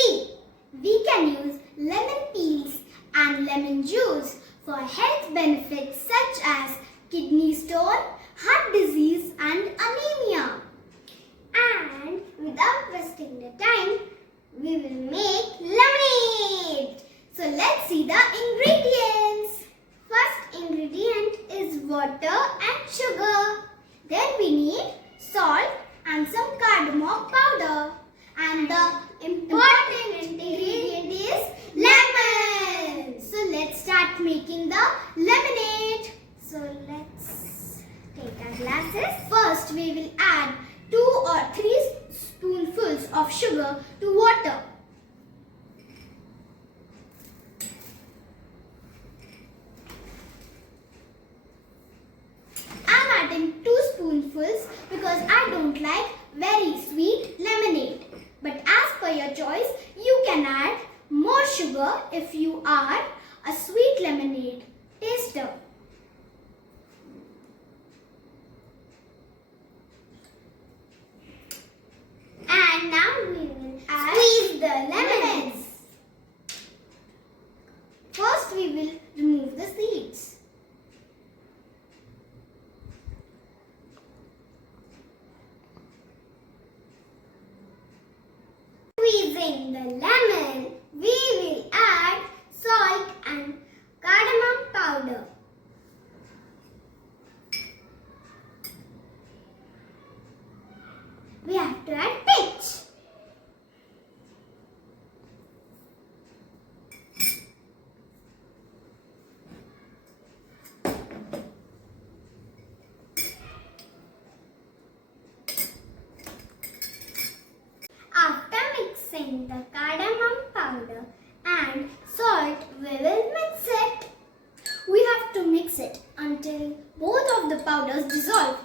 See, we can use lemon peels and lemon juice for health benefits such as kidney stone, heart disease and anemia. And without wasting the time, we will make lemonade. So let's see the ingredients. First ingredient is water and sugar. Then we need salt and some cardamom powder. And the important ingredient is lemon. So let's start making the lemonade. So let's take our glasses. First we will add 2 or 3 spoonfuls of sugar to water. I'm adding 2 spoonfuls because I don't like very sweet lemonade. But as per your choice, you can add more sugar if you are a sweet lemonade taster. And now we will squeeze the lemons. First we will remove the seeds. Squeezing the lemon, we will add salt and cardamom powder. We have to add pitch. After mixing the cardamom powder and salt, we will mix it. We have to mix it until both of the powders dissolve.